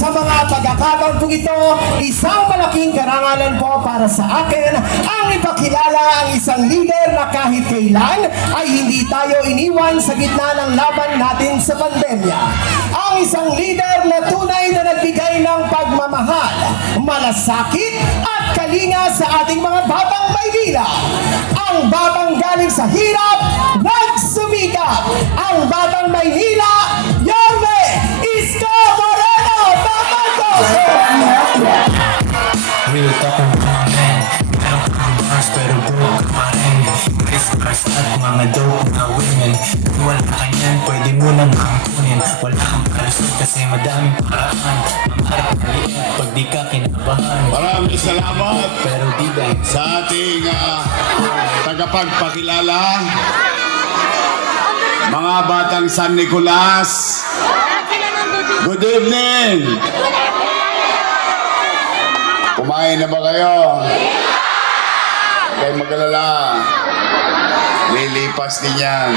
Sa mga pagkakataon po ito, isang malaking karangalan po para sa akin ang ipakilala ang isang leader na kahit kailan ay hindi tayo iniwan sa gitna ng laban natin sa pandemya. Ang isang leader na tunay na nagbigay ng pagmamahal, malasakit at kalinga sa ating mga batang Maynila. Ang batang galing sa hirap, nagsumikap. Ang batang Maynila, Yorme Isko Moreno! Tama ko! Real talk ang pangin. Meron kang bars pero broke ka pa rin. Christmas at mga dope na women. Kung wala ka yan, pwede mo nang kunin. Wala kang kalusot kasi madaming paraan. Pangarap maliit pag di ka kinabahan. Maraming salamat Pero di dahil sa ating tagapagpakilala. Mga batang San Nicolas, good evening! Kumain na ba kayo? Huwag kayong mag-alala. Lilipas din yan.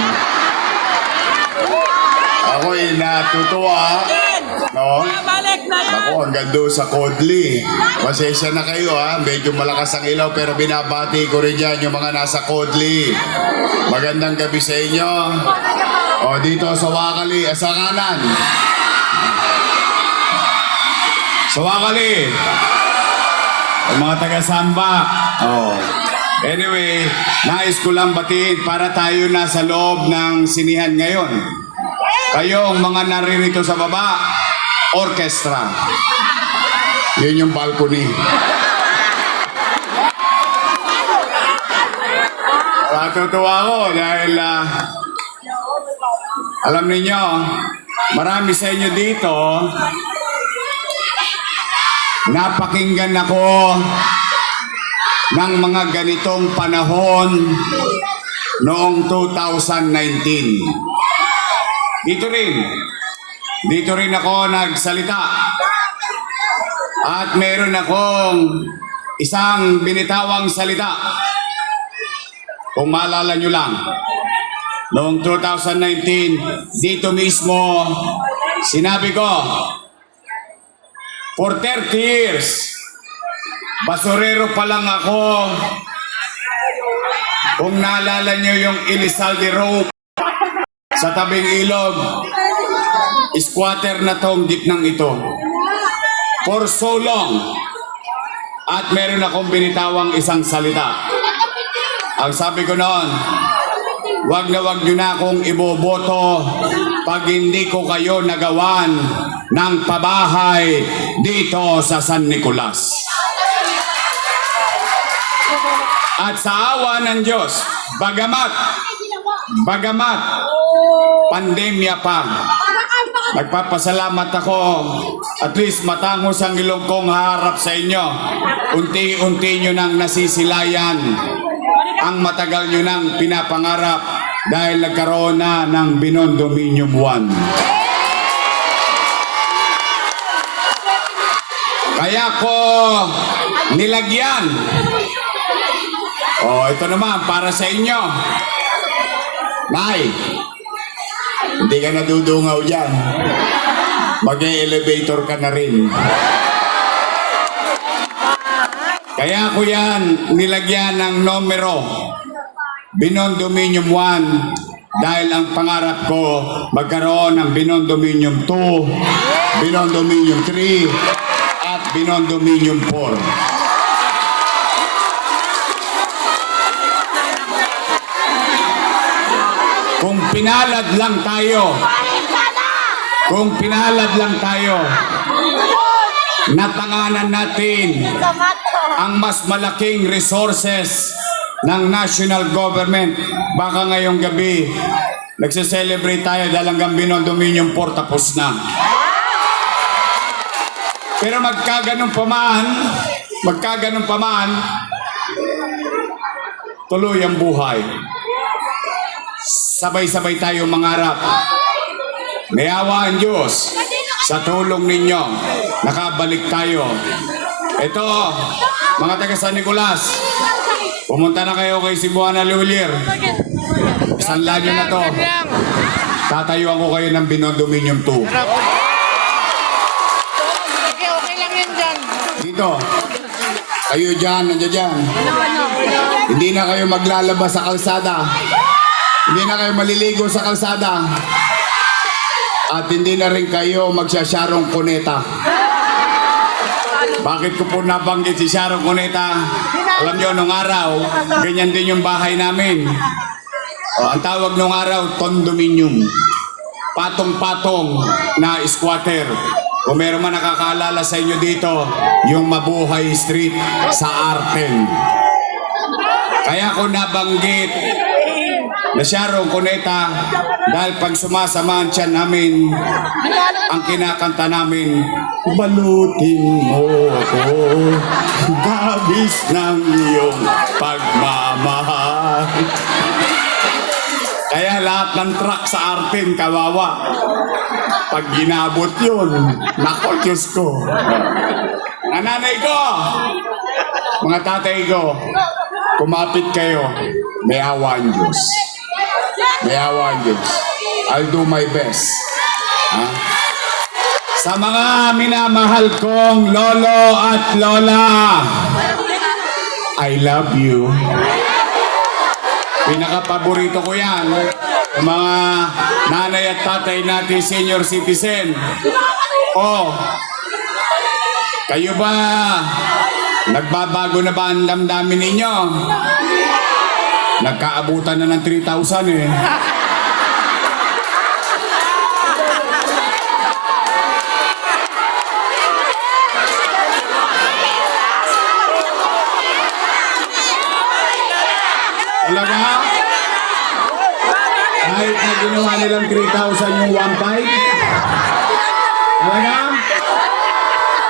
Ako'y natutuwa. No? Ako, hanggang doon sa Kodli. Pasensya na kayo ha. Medyo malakas ang ilaw pero binabati ko rin dyan yung mga nasa Kodli. Magandang gabi sa inyo. O, dito sa Wakali, sa kanan. Sa Wakali. Yung mga taga-Samba. Oh. Anyway, nais ko lang batiin para tayo na sa loob ng sinihan ngayon. Kayong mga naririto sa baba, orchestra. Yun yung balcony. Natutuwa ako dahil alam niyo, marami sa inyo dito napakinggan ako ng mga ganitong panahon noong 2019. Dito rin ako nagsalita. At meron akong isang binitawang salita. Kung maalala nyo lang, noong 2019, dito mismo, sinabi ko, for 30 years, basurero pa lang ako. Kung naalala nyo yung Elizalde Road sa tabing ilog, squatter na tong gitnang ito. For so long. At meron akong binitawang isang salita. Ang sabi ko noon, wag nyo na akong iboboto pag hindi ko kayo nagawan ng pabahay dito sa San Nicolas. At sa awa ng Diyos, bagamat pandemya pa, nagpapasalamat ako, at least matangos ang ilong kong haharap sa inyo. Unti-unti nyo nang nasisilayan ang matagal nyo nang pinapangarap dahil nagkaroon na ng Binondominium 1. Kaya ko nilagyan. Oh, ito naman para sa inyo. Nay, hindi ka nadudungaw dyan. Mag-elevator ka na rin. Kaya ko yan nilagyan ng numero Binondominium 1 dahil ang pangarap ko magkaroon ng Binondominium 2, Binondominium 3 at Binondominium 4. Kung pinalad lang tayo, natanganan natin ang mas malaking resources ng national government. Baka ngayong gabi, nagse-celebrate tayo dahil hanggang Binondominium 4 tapos na. Pero magkaganon pa man, tuloy ang buhay. Sabay-sabay tayo mangarap. May awa ang Diyos. Sa tulong ninyo, nakabalik tayo. Ito, mga taga San Nicolas, pumunta na kayo kay Cebuana Lulier. Sanla nyo na to. Tatayuan ko kayo ng Binondominium 2. dito. Kayo dyan, nandiyan dyan. Hindi na kayo maglalabas sa kalsada. Hindi na kayo maliligo sa kalsada. At hindi na rin kayo magsasyarong kuneta. Bakit ko po nabanggit si Sharon Cuneta? Alam nyo, nung araw, ganyan din yung bahay namin. Ang tawag nung araw, condominium. Patong-patong na squatter. Kung meron man nakakaalala sa inyo dito, yung Mabuhay Street sa Arten. Kaya ko nabanggit na Sharon Cuneta dahil pag sumasama ang tiyan namin, ang kinakanta namin, balutin mo ako, gabis ng iyong pagmamahal. Kaya lahat ng truck sa Arten, kawawa. Pag ginabot yun, nako, Diyos ko. Nanay ko, mga tatay ko, kumapit kayo, may awa ang Diyos. May awa ang Diyos. I'll do my best. Ha? Sa mga minamahal kong lolo at lola, I love you. Pinaka-paborito ko yan. Yung mga nanay at tatay natin, senior citizen. Oh, kayo ba, nagbabago na ba ang damdamin ninyo? Nagkaabutan na ng 3,000 eh. Talaga? Kahit na ginawa nilang 3,000 yung 1.5? Talaga?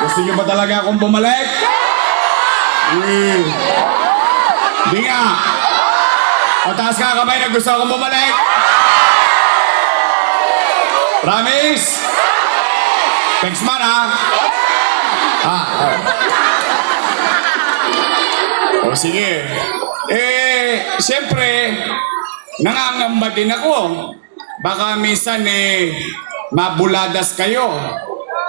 Gusto nyo ba talaga akong bumalik? Hindi nga. Pataas ka kamay na gusto akong bumalik. Promise? Thanks man ha. O sige. Siyempre, nangangamba din ako. Baka minsan mabuladas kayo.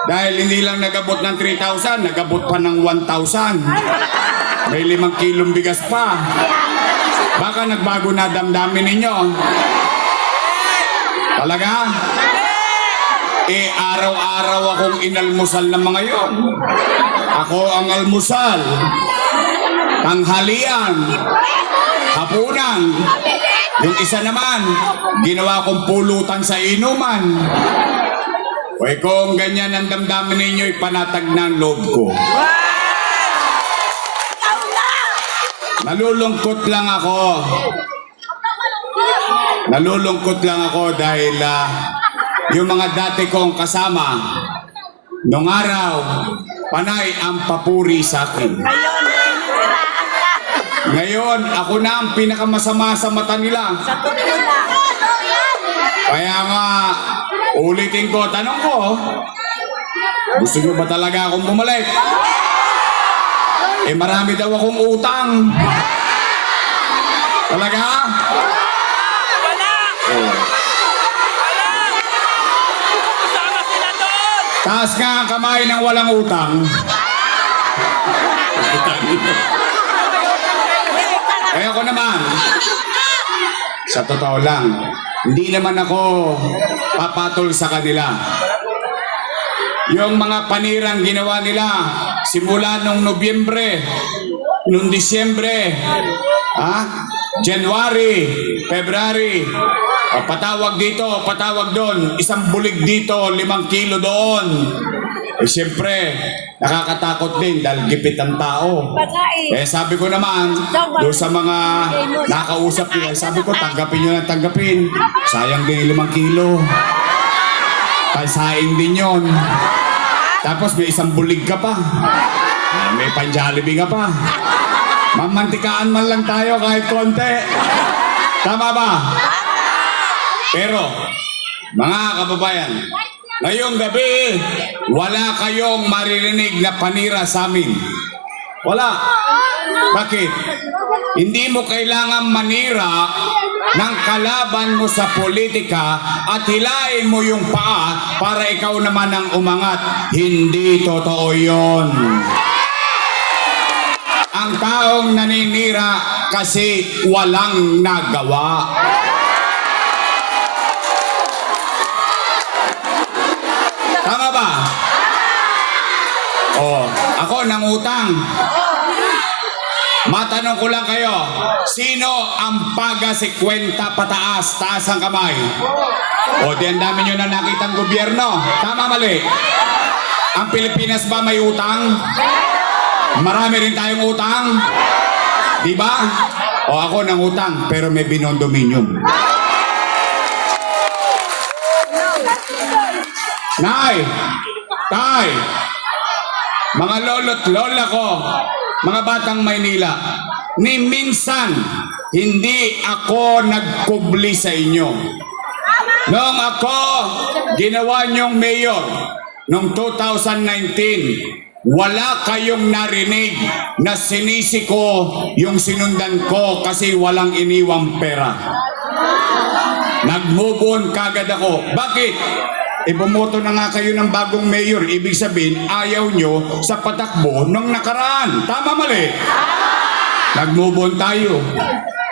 Dahil hindi lang nagabot ng 3,000, nagabot pa ng 1,000. May 5 kilong bigas pa. Baka nagbago na damdamin ninyo. Talaga? Araw-araw akong inalmusal ng mga yon. Ako ang almusal, tanghalian, hapunan. Yung isa naman, ginawa kong pulutan sa inuman. Hoy, kung ganyan ang damdamin ninyo, ipanatag na ang loob ko. Nalulungkot lang ako. Nalulungkot lang ako dahil yung mga dati kong kasama, nung araw, panay ang papuri sa akin. Ngayon, ako na ang pinakamasama sa mata nila. Kaya nga, ulitin ko, tanong ko, gusto nyo ba talaga akong bumalik? Marami daw akong utang. Talaga? Wala! Oh. Kasama sila doon! Taas nga ang kamay ng walang utang. Kaya ako naman, sa totoo lang, hindi naman ako papatol sa kanila. Yung mga panirang ginawa nila simula nung Nobyembre, nung Disyembre, January, February, patawag dito, patawag doon, isang bulig dito, 5 kilo doon. Siyempre, nakakatakot din dahil gipit ang tao. Sabi ko naman, doon sa mga nakausap nila, sabi ko, tanggapin nyo na tanggapin. Sayang din 5 kilo. Pansaing din yon. Tapos may isang bulig ka pa. May pan-Jollibee ka pa. Mamantikaan man lang tayo kahit konti. Tama ba? Pero, mga kababayan, ngayong gabi, wala kayong maririnig na panira sa amin. Wala. Bakit? Hindi mo kailangan manira ng kalaban mo sa politika at hilain mo yung paa para ikaw naman ang umangat. Hindi totoo yun. ang taong naninira kasi walang nagawa. Tama ba? Oh, ako nangutang. Matanong ko lang kayo, sino ang paga 50 pataas? Taas ang kamay. O, di ang dami nyo na nakitang gobyerno. Tama, mali? Ang Pilipinas ba may utang? Marami rin tayong utang. Di ba? O ako nang utang, pero may binondominium. Nay! Tay! Mga lolo't lola ko, mga batang Maynila, ni minsan, hindi ako nagkubli sa inyo. Noong ako, ginawa niyong mayor, noong 2019, wala kayong narinig na sinisi ko yung sinundan ko kasi walang iniwang pera. Nag-move on kagad ako. Bakit? Ibumoto na nga kayo ng bagong mayor. Ibig sabihin, ayaw nyo sa patakbo nung nakaraan. Tama, mali? Nag-move on tayo.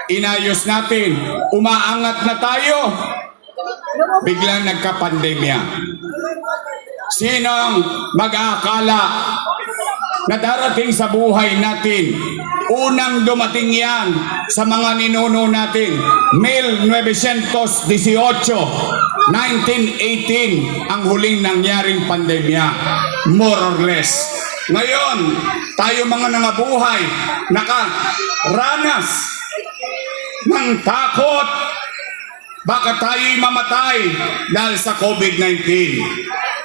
Inayos natin. Umaangat na tayo. Biglang nagka-pandemya. Sinong mag-aakala na darating sa buhay natin? Unang dumating yan sa mga ninuno natin. 1918, 1918 ang huling nangyaring pandemya. More or less. Ngayon, tayo mga nangabuhay, nakaranas ng takot. Baka tayo'y mamatay dahil sa COVID-19.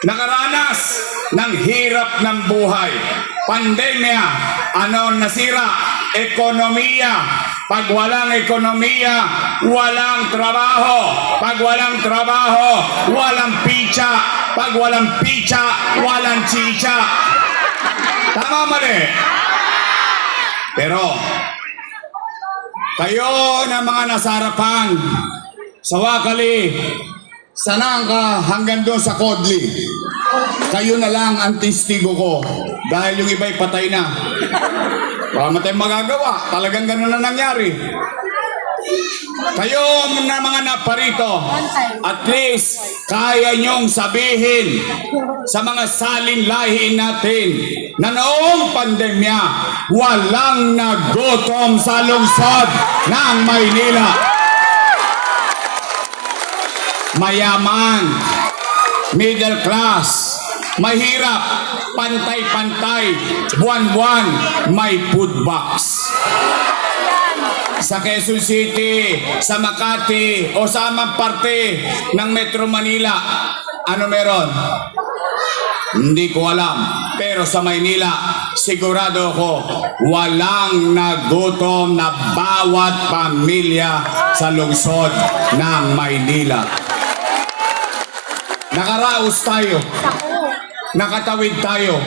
Nakaranas ng hirap ng buhay. Pandemya, ano nasira? Ekonomiya. Pag walang ekonomiya, walang trabaho. Pag walang trabaho, walang picha. Pag walang picha, walang chicha. Tama, mali? Pero, kayo na mga nasa harapan, sa Wakali, sanang ka hanggang doon sa Kodli. Kayo na lang ang testigo ko dahil yung iba'y patay na. Wala mo tayong magagawa. Talagang ganun na nangyari. Kayo na mga naparito, at least kaya nyong sabihin sa mga salinlahi natin na noong pandemya, walang nagutom sa lungsod ng Maynila. Mayaman, middle class, mahirap, pantay-pantay, buwan-buwan, may food box. Sa Quezon City, sa Makati, o sa amang parte ng Metro Manila, ano meron? Hindi ko alam. Pero sa Maynila, sigurado ko, walang nagutom na bawat pamilya sa lungsod ng Maynila. Nakaraos tayo. Nakatawid tayo.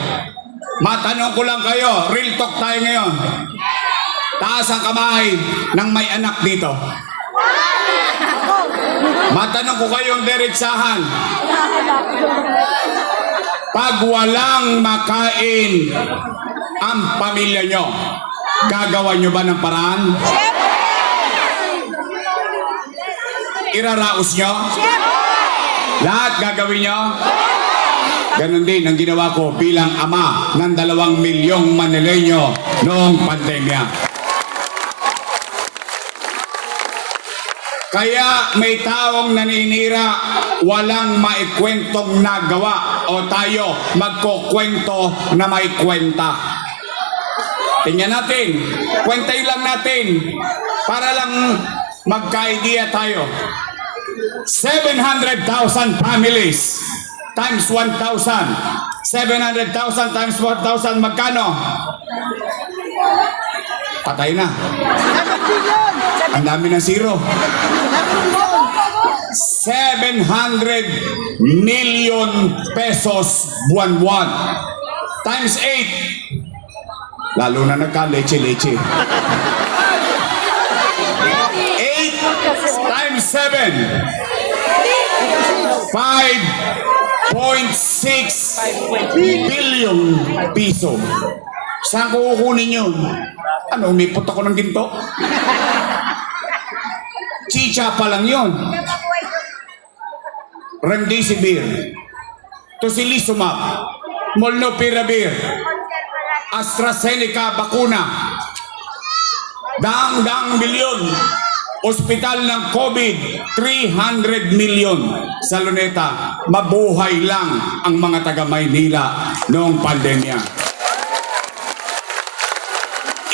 Matanong ko lang kayo, real talk tayo ngayon. Taas ang kamay ng may anak dito. Matanong ko kayong diretsahan. Pag walang makain ang pamilya nyo, gagawa nyo ba ng paraan? Iraraos nyo? Lahat gagawin nyo? Ganon din ang ginawa ko bilang ama ng 2 milyong Manileño noong pandemya. Kaya may taong naninira, walang maikwentong nagawa, o tayo magkukwento na may kwenta. Tingnan natin, kwentay lang natin para lang magka-idea tayo. 700,000 families times 1,000. 700,000 times 1,000 magkano? Patay na. Ang dami ng zero. 700 million pesos buwan-buwan. Times 8. Lalo na nagka-leche-leche. 8 times 7. 5.6 billion piso. Saan ko kukunin yun? naman, umipot ako ng ginto. Chicha pa lang yun. Remdesivir, Tocilizumab, Molnupiravir, AstraZeneca bakuna, daang-daang milyon. Ospital ng COVID, 300 milyon. Sa Luneta, mabuhay lang ang mga taga Maynila noong pandemya.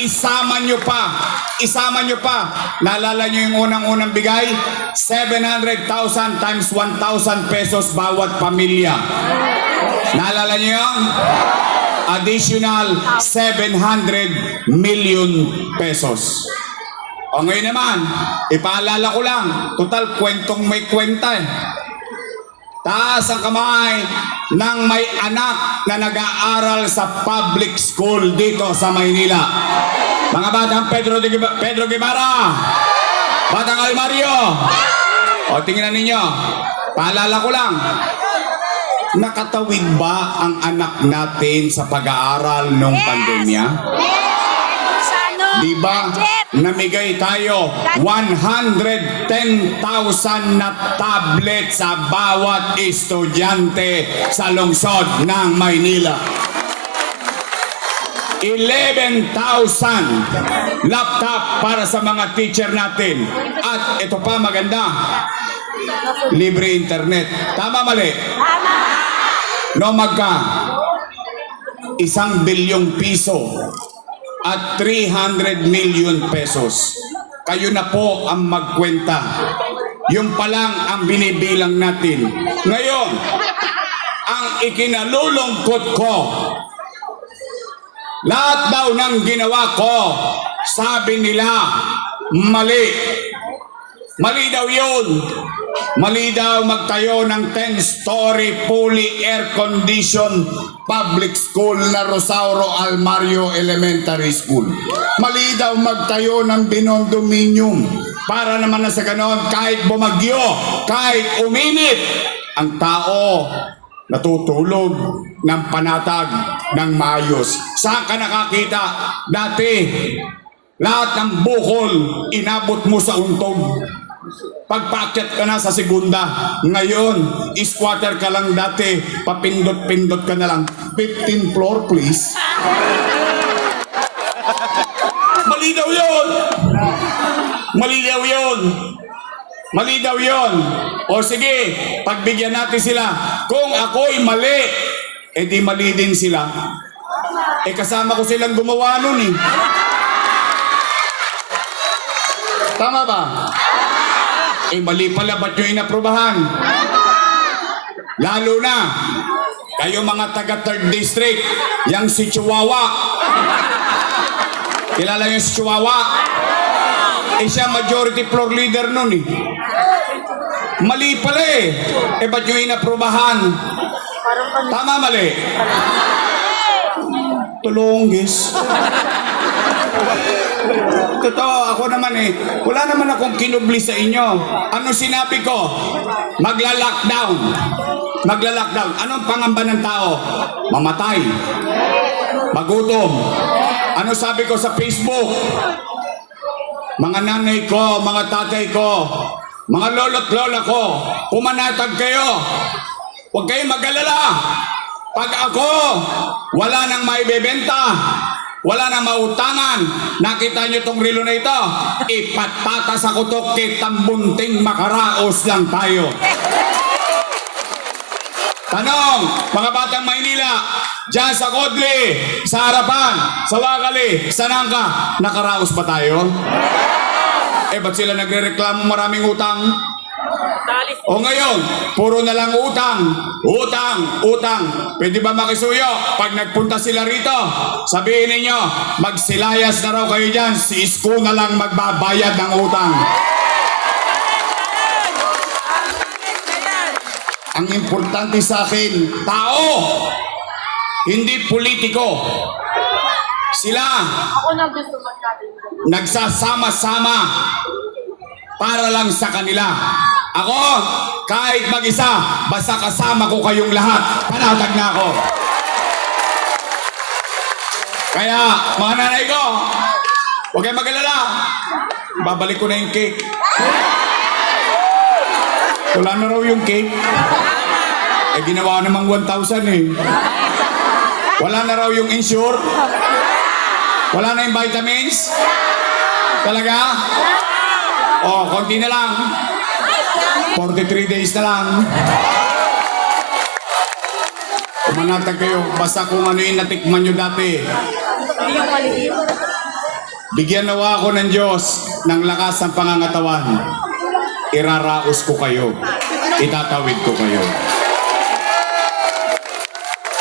Isama nyo pa. Naalala nyo yung unang-unang bigay? 700,000 times 1,000 pesos bawat pamilya. Naalala nyo yun? Additional 700 million pesos. O ngayon naman, ipaalala ko lang, total kwentong may kwenta eh. Taas ang kamay ng may anak na nag-aaral sa public school dito sa Maynila. Mga batang Pedro Guevara, batang Almario. O tingnan ninyo, paalala ko lang, nakatawid ba ang anak natin sa pag-aaral nung pandemya? Di ba namigay tayo 110,000 na tablet sa bawat estudyante sa lungsod ng Maynila? 11,000 laptop para sa mga teacher natin. At ito pa maganda, libre internet. Tama mali? No, magka 1 bilyong piso at 300 million pesos. Kayo na po ang magkwenta. Yung pa lang ang binibilang natin. Ngayon, ang ikinalulungkot ko, lahat daw ng ginawa ko, sabi nila, mali. Mali daw yun. Mali daw magtayo ng 10-story fully air-conditioned public school na Rosauro Almario Elementary School. Mali daw magtayo ng binondominium para naman na sa ganon kahit bumagyo, kahit uminit, ang tao natutulog ng panatag ng maayos. Saan ka nakakita? Dati, lahat ng bukol inabot mo sa untog. Pagpaakyat ka na sa segunda. Ngayon, squatter ka lang dati. Papindot-pindot ka na lang. 15th floor, please. Mali daw yun. Mali daw yun. Mali daw yun. O sige, pagbigyan natin sila. Kung ako'y mali, edi mali din sila. Kasama ko silang gumawa nun eh. Tama ba? Mali pala, ba't nyo inaprubahan? Lalo na, kayo mga taga 3rd District, yang si Chihuahua. Kilala yung si Chihuahua? Siya majority floor leader nun eh. Mali pala eh. Ba't nyo inaprubahan? Tama mali? Tulonggis. Totoo, ako naman wala naman akong kinubli sa inyo. Ano sinabi ko? Magla-lockdown. Magla-lockdown. Anong pangamba ng tao? Mamatay. Magutom. Ano sabi ko sa Facebook? Mga nanay ko, mga tatay ko, mga lolo't lola ko, pumanatag kayo. Huwag kayong mag-alala. Pag ako, wala nang maibebenta, wala nang mautangan, nakita nyo tong relo na ito, ipatatas ako to, kitambunting makaraos lang tayo. Tanong, mga batang Maynila, dyan sa Kodli, sa Harapan, sa Wakali, sa Nangka, nakaraos ba tayo? Ba't sila nagre-reklamo maraming utang? O ngayon, puro na lang utang. Utang. Pwede ba makisuyo? Pag nagpunta sila rito, sabihin ninyo, magsilayas na raw kayo dyan, si Isko na lang magbabayad ng utang. Ang importante sa akin, tao, hindi politiko. Sila, nagsasama-sama para lang sa kanila. Ako, kahit mag-isa, basta kasama ko kayong lahat, panatag na ako. Kaya, mga nanay ko, Huwag kayong mag-alala. Babalik ko na yung cake. Wala na raw yung cake. Eh, ginawa namang 1,000 eh. Wala na raw yung insure. Wala na yung vitamins. Talaga? Oh, konti na lang. 43 days na lang. Kumanatag kayo. Basta kung ano yung natikman nyo dati. Bigyan nawa ako ng Diyos ng lakas ng pangangatawan. Iraraos ko kayo. Itatawid ko kayo.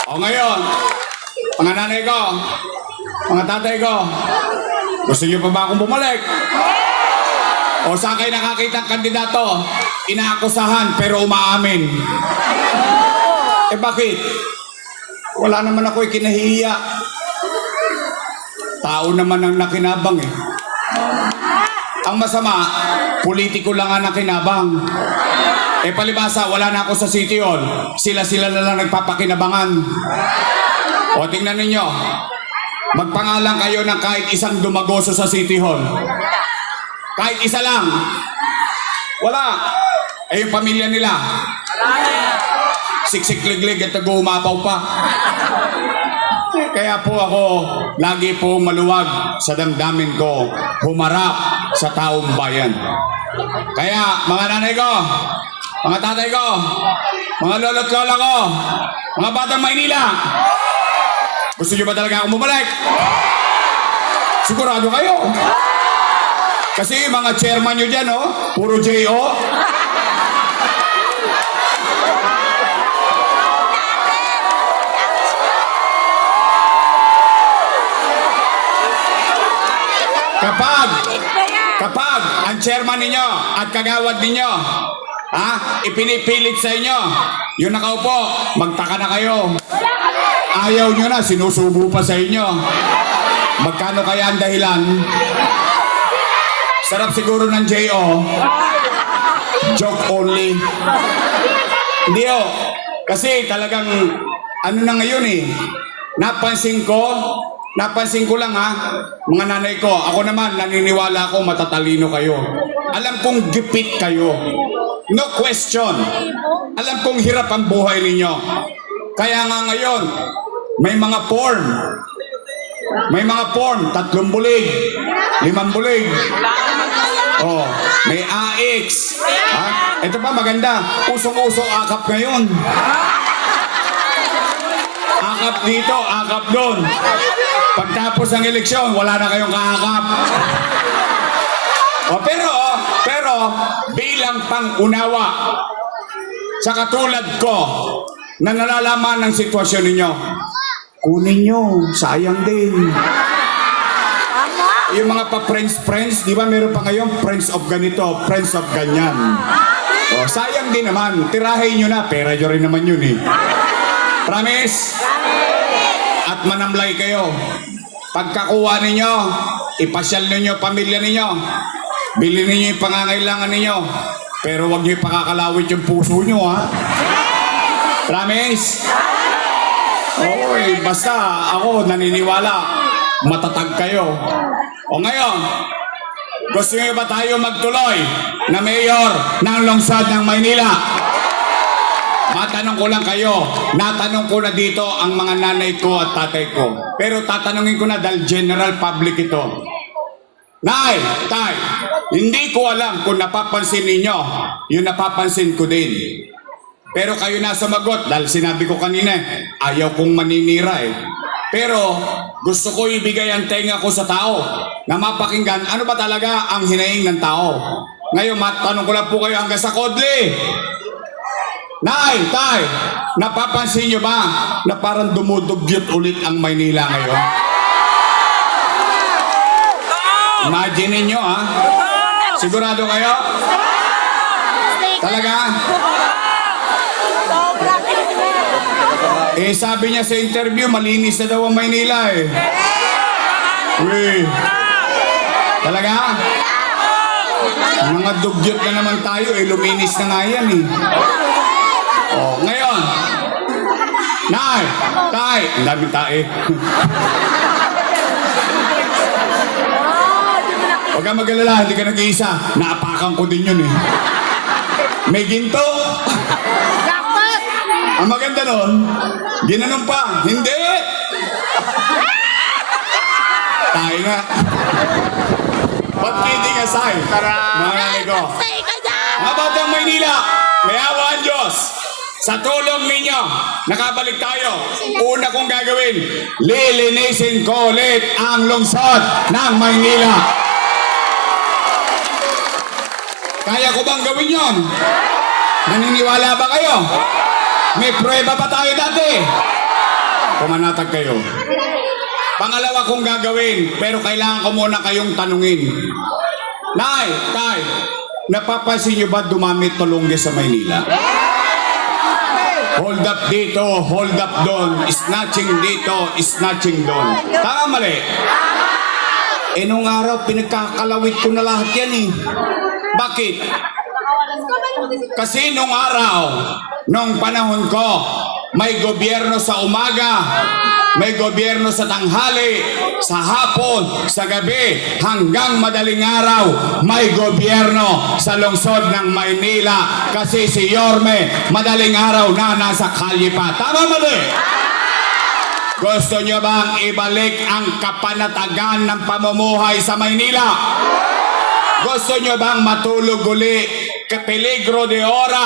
O ngayon, mga nanay ko, mga tatay ko, gusto niyo pa ba akong bumalik? O saan kayo nakakita ng kandidato? Inaakusahan pero umaamin. Eh bakit? Wala naman ako kinahihiya. Tao naman ang nakinabang eh. Ang masama, politiko lang ang nakinabang. Eh palibasa, wala na ako sa City Hall. Sila-sila na lang nagpapakinabangan. O tingnan ninyo, magpangalan kayo ng kahit isang dumagoso sa City Hall. Kahit isa lang. Wala. Eh yung pamilya nila. Siksik-liglig at nag-uumapaw pa. Kaya po ako lagi po maluwag sa damdamin ko, humarap sa taong bayan. Kaya mga nanay ko, mga tatay ko, mga lolo't lola ko, mga batang Maynila, gusto nyo ba talaga akong bumalik? Sigurado kayo. Kasi mga chairman nyo dyan, oh, puro J.O. Kapag ang chairman ninyo at kagawad ninyo, ipinipilit sa inyo, yung nakaupo, magtaka na kayo. Ayaw nyo na, sinusubo pa sa inyo. Magkano kaya ang dahilan? Sarap siguro ng J.O. Joke only. Hindi o. Kasi talagang, ano na ngayon eh, napansin ko lang mga nanay ko, ako naman naniniwala ako matatalino kayo. Alam kong gipit kayo. No question. Alam kong hirap ang buhay ninyo. Kaya nga ngayon, may mga porn. May mga porn, 3 bulig, 5 bulig. Oh, may AX. Ito pa maganda, usong-uso akap ngayon. Akap dito, akap doon. Pagtapos ng eleksyon, wala na kayong kaakap. O pero bilang pang-unawa sa katulad ko na nalalaman ng sitwasyon ninyo, kunin nyo, sayang din. Yung mga pa-friends, di ba meron pa ngayon friends of ganito, friends of ganyan. O, sayang din naman, tirahin nyo na, pera nyo rin naman yun eh. Promise? At manamlay kayo. Pagkakuha ninyo, ipasyal ninyo pamilya ninyo. Bilhin ninyo yung pangangailangan ninyo. Pero huwag nyo ipakakalawit yung puso nyo, ha? Promise? Oy, basta ako naniniwala. Matatag kayo. O ngayon, gusto nyo ba tayo magtuloy na mayor ng lungsod ng Maynila? Matanong ko lang kayo, natanong ko na dito ang mga nanay ko at tatay ko. Pero tatanungin ko na dahil general public ito. Nay, tay, hindi ko alam kung napapansin ninyo, yung napapansin ko din. Pero kayo na sumagot dahil sinabi ko kanina, ayaw kong maninira eh. Pero gusto ko ibigay ang tenga ko sa tao na mapakinggan ano ba talaga ang hinaing ng tao. Ngayon, matanong ko lang po kayo hanggang sa Kodli. Nay, tay, napapansin nyo ba na parang dumudugyot ulit ang Maynila ngayon? Imagine ninyo sigurado kayo? Talaga? Eh sabi niya sa interview, malinis na daw ang Maynila eh. Uy. Talaga? Mga dugyot na naman tayo eh, luminis na nga yan eh. Oh, ngayon, nay, tay, ang daming tae. Huwag kang mag-alala, hindi ka nag-iisa. Naapakan ko din yun eh. May ginto. Ang maganda nun, ginanong pa. Hindi! Tayo nga. But kidding aside, mga nanay ko. Mga batang Maynila, may awa ang Diyos. Sa tulong ninyo, nakabalik tayo. Una kong gagawin, lilinisin ko ulit ang lungsod ng Maynila. Kaya ko bang gawin yon? Naniniwala ba kayo? May prueba ba tayo dati? Pumanatag kayo. Pangalawa kong gagawin, pero kailangan ko muna kayong tanungin. Nay, tay, napapansin niyo ba dumami tulongge sa Maynila? Hold up dito, hold up doon, snatching dito, snatching doon. Tama mali? Nung araw, pinagkakalawit ko na lahat yan eh. Bakit? Kasi nung araw, nung panahon ko, may gobyerno sa umaga, may gobyerno sa tanghali, sa hapon, sa gabi, hanggang madaling araw, may gobyerno sa lungsod ng Maynila. Kasi si Yorme, madaling araw na nasa kalye pa. Tama mali? Gusto nyo bang ibalik ang kapanatagan ng pamumuhay sa Maynila? Gusto nyo bang matulog uli? Peligro de ora.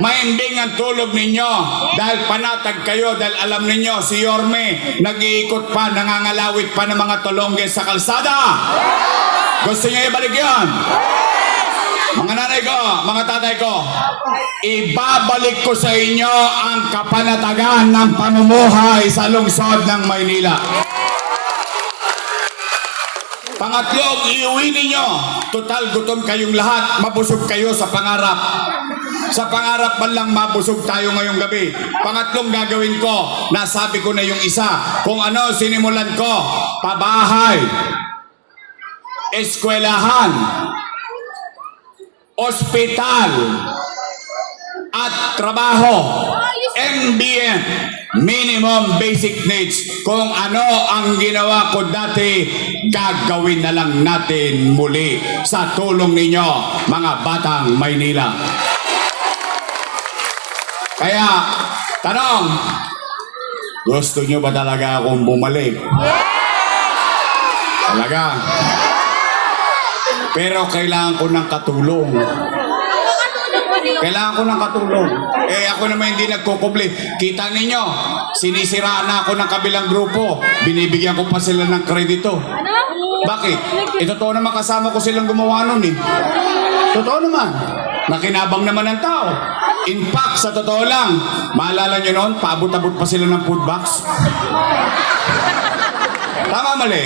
Mahimbing ang tulog ninyo dahil panatag kayo, dahil alam ninyo si Yorme nag-iikot pa, nangangalawit pa ng mga tulongge sa kalsada. Gusto niyo ibalik yan? Mga nanay ko, mga tatay ko, ibabalik ko sa inyo ang kapanatagan ng pamumuhay sa lungsod ng Maynila. Pangatlong, iuwi ninyo. Total, gutom kayong lahat. Mabusog kayo sa pangarap. Sa pangarap man lang mabusog tayo ngayong gabi. Pangatlong gagawin ko, nasabi ko na yung isa. Kung ano sinimulan ko, pabahay, eskwelahan, ospital, at trabaho. MBN, minimum basic needs. Kung ano ang ginawa ko dati, gagawin na lang natin muli sa tulong ninyo, mga batang Maynila. Kaya, tanong, gusto nyo ba talaga akong bumalik? Talaga? Pero kailangan ko ng katulong. Kailangan ko ng katulong. Eh ako naman hindi nagkukubli. Kita ninyo, sinisiraan na ako ng kabilang grupo. Binibigyan ko pa sila ng kredito. Bakit? Totoo naman kasama ko silang gumawa nun eh. Totoo naman. Nakinabang naman ng tao. In fact, sa totoo lang, maalala nyo noon, paabot-abot pa sila ng food box. Tama mali?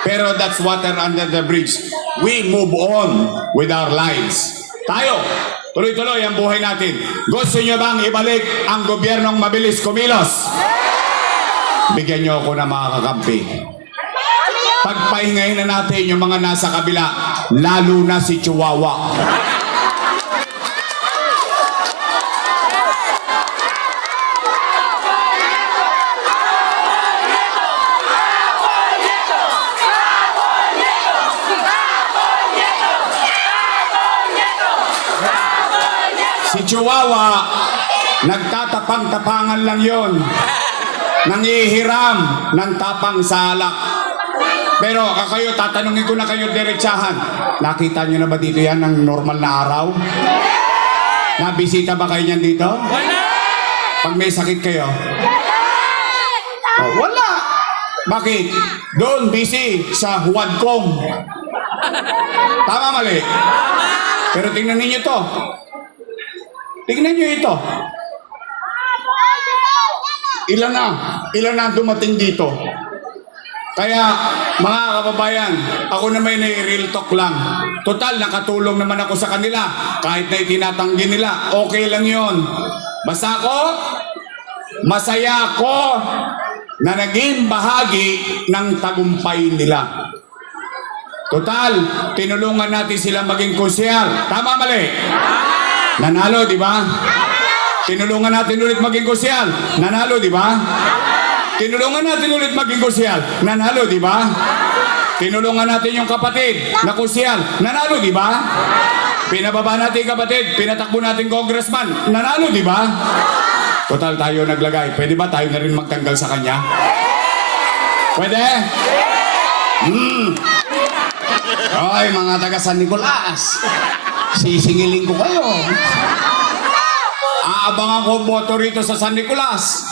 Pero that's water under the bridge. We move on with our lives. Tayo, tuloy-tuloy ang buhay natin. Gusto nyo bang ibalik ang gobyernong mabilis kumilos? Bigyan nyo ako ng mga kakampi. Pagpahingayin na natin yung mga nasa kabila, lalo na si Chihuahua. Si Chihuahua, nagtatapang-tapangan lang yon. Nangihiram ng tapang sa alak. Pero kayo, tatanungin ko na kayo diretsahan. Nakita nyo na ba dito yan ng normal na araw? Nabisita ba kayo niyan dito? Wala! Pag may sakit kayo? Oh, wala! Bakit? Doon, busy sa Huwadcom. Tama mali? Pero tingnan ninyo to. Tingnan nyo ito. Ilan na dumating dito. Kaya, mga kababayan, ako naman ay real talk lang. Total, nakatulong naman ako sa kanila. Kahit na itinatanggi nila, okay lang yon. Basta ako, masaya ako na naging bahagi ng tagumpay nila. Total, tinulungan natin sila maging konsyal. Tama mali? Nanalo, di ba? Tinulungan natin ulit maging konsyal. Nanalo, di ba? Tinulungan natin ulit maging konsyal. Nanalo, di ba? Tinulungan natin yung kapatid na kusyal. Nanalo, di ba? Pinababa natin yung kapatid. Pinatakbo natin congressman. Nanalo, di ba? Total tayo naglagay. Pwede ba tayo na rin magtanggal sa kanya? Pwede? Ay, mga taga San Nicolas. Sisingiling ko kayo. Aabangan ko boto rito sa San Nicolas.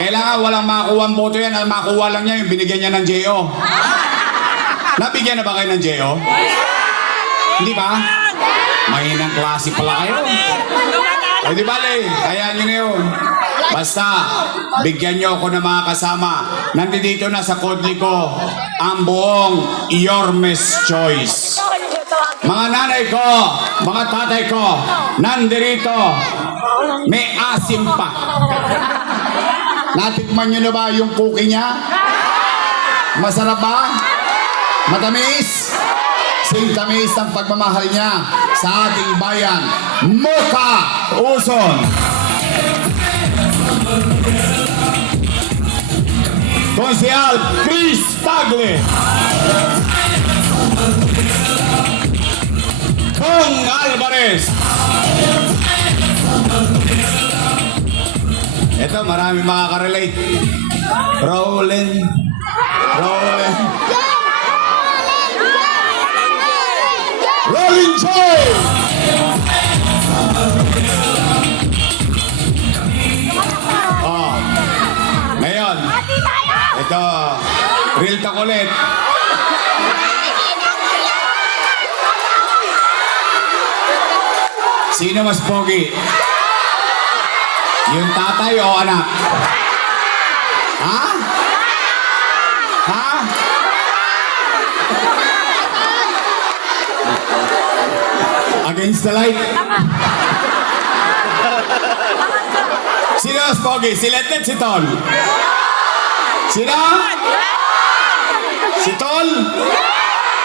Kailangan walang makuha ang boto yan. Ang makuha lang niya yung binigyan niya ng JO. Nabigyan na ba kayo ng JO? Hindi ba? Mahinang klase pala kayo. Ay di bale, kaya nyo na yun. Basta, bigyan nyo ako ng mga kasama. Nandito na sa kodli ko ang buong Yormes Choice. Mga nanay ko, mga tatay ko, nandirito, may asim pa. Natikman nyo na ba yung cookie niya? Masarap ba? Matamis? Sing-tamis ang pagmamahal niya sa ating bayan. Mocha Uson! Konsehal Chris Tagle! Kong Alvarez! Ito, marami makaka-relate. Rolling. Rolling. Rolling Joy! Oh. Ngayon, ito, real talk ulit. Sino mas pogi? Yung tatay o anak? Ha? Ha? Against the light? Sino mas pogi? Si Letlet, si Tol? Sino? Si Tol?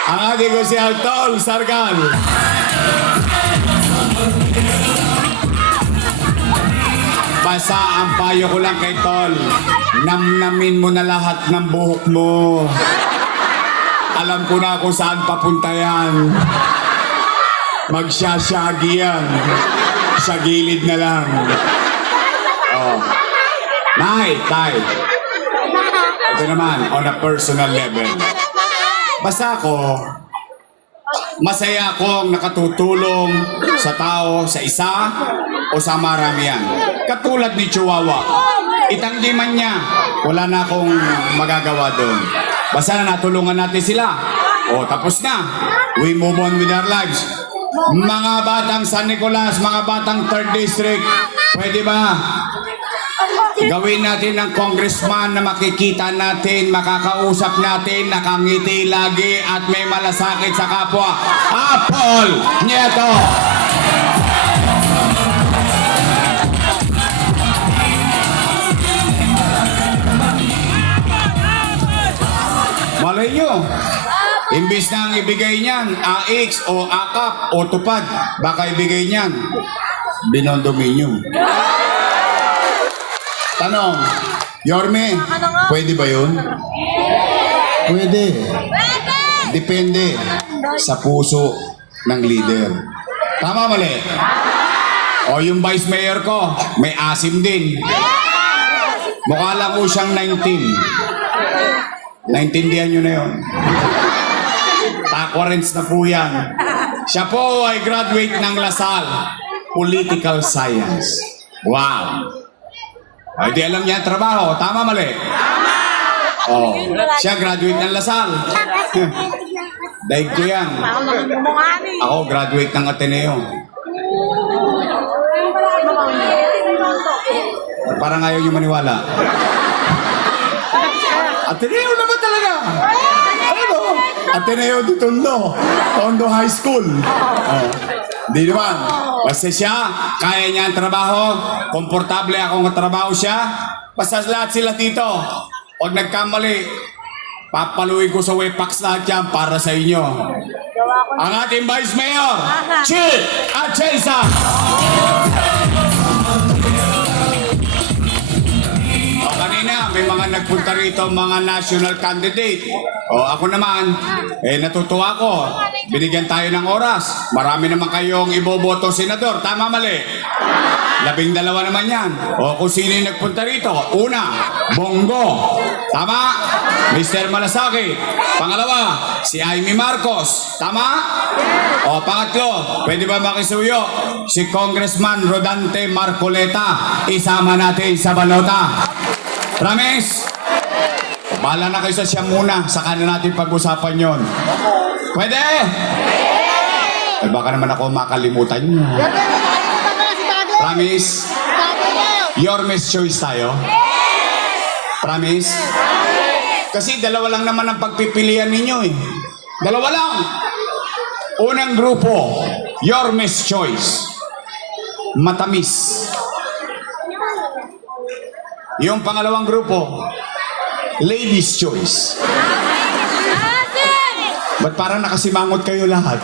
Ang ating ko si Altol Sargan. Basta ang payo ko lang kay Tol, namnamin mo na lahat ng buhok mo. Alam ko na kung saan papunta yan. Magsasyagi yan. Sa gilid na lang. Oh. Nay, tay. Ito naman, on a personal level. Basta ako, masaya akong nakatutulong sa tao, sa isa o sa maramihan. Katulad ni Chihuahua. Itanggi man niya, wala na akong magagawa doon. Basta na natulungan natin sila. O, tapos na. We move on with our lives. Mga batang San Nicolas, mga batang 3rd District, pwede ba? Gawin natin ng congressman na makikita natin, makakausap natin, nakangiti lagi at may malasakit sa kapwa. Apple Nieto! Malay nyo, imbis na ang ibigay niyan, AX o AKAP o tupad, baka ibigay niyan, binondominium. Tanong, Yorme, pwede ba yun? Pwede. Depende sa puso ng leader. Tama, mali? O yung vice mayor ko, may asim din. Mukha lang ko siyang 19. Naintindihan nyo na yun. Takwarens na po yan. Siya po ay graduate ng LaSalle, Political Science. Wow! Ay, di alam niya ang trabaho. Tama, mali? Tama! Oh, siya graduate ng LaSalle. Daig ko yan. Ako graduate ng Ateneo. Parang ayaw niyo maniwala. Ateneo naman talaga. Ano? Ateneo de Tondo. Tondo High School. Oh. Di naman. Basta siya, kaya niya ang trabaho. Komportable akong trabaho siya. Basta lahat sila dito. Huwag nagkamali. Papaluin ko sa Wepax lahat yan para sa inyo. Ang ating Vice Mayor, Chi Atienza. O kanina, may mga nagpunta rito. rito mga national candidate. O ako naman, natutuwa ko. Binigyan tayo ng oras. Marami naman kayong iboboto senador. Tama, mali? 12 naman yan. O kung sino yung nagpunta rito. Una, Bongo. Tama? Mr. Malasaki. Pangalawa, si Amy Marcos. Tama? O pangatlo, pwede ba makisuyo? Si Congressman Rodante Marcoleta. Isama natin sa balota. Promise? Bahala na kayo sa siya muna. Saka na natin pag-usapan yon. Pwede? Baka naman ako makalimutan nyo. Promise? Your Miss Choice tayo? Promise? Kasi dalawa lang naman ang pagpipilian ninyo eh. Dalawa lang. Unang grupo, Your Miss Choice. Matamis. Yung pangalawang grupo, Ladies Choice. Ba't parang nakasimangot kayo lahat?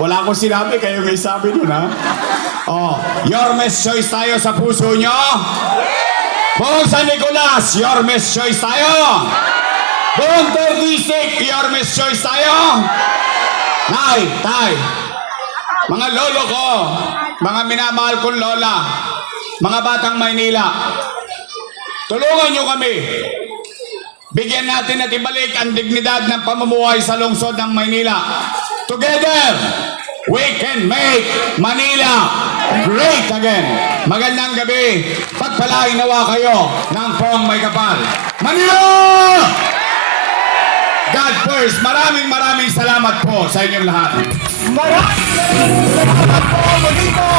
Wala akong sinabi, kayo may sabi nun ha? Oh, Your Miss Choice tayo sa puso nyo? Buong San Nicolas, Your Miss Choice tayo? Buong Tordisik, Your Miss Choice tayo? Nay, tay, mga lolo ko, mga minamahal kong lola, mga batang Maynila, tulungan nyo kami. Bigyan natin at ibalik ang dignidad ng pamumuhay sa lungsod ng Maynila. Together, we can make Manila great again. Magandang gabi. Pagpalain nawa kayo ng poong may kapal. Manila! God first. Maraming salamat po sa inyong lahat. Maraming salamat po muli po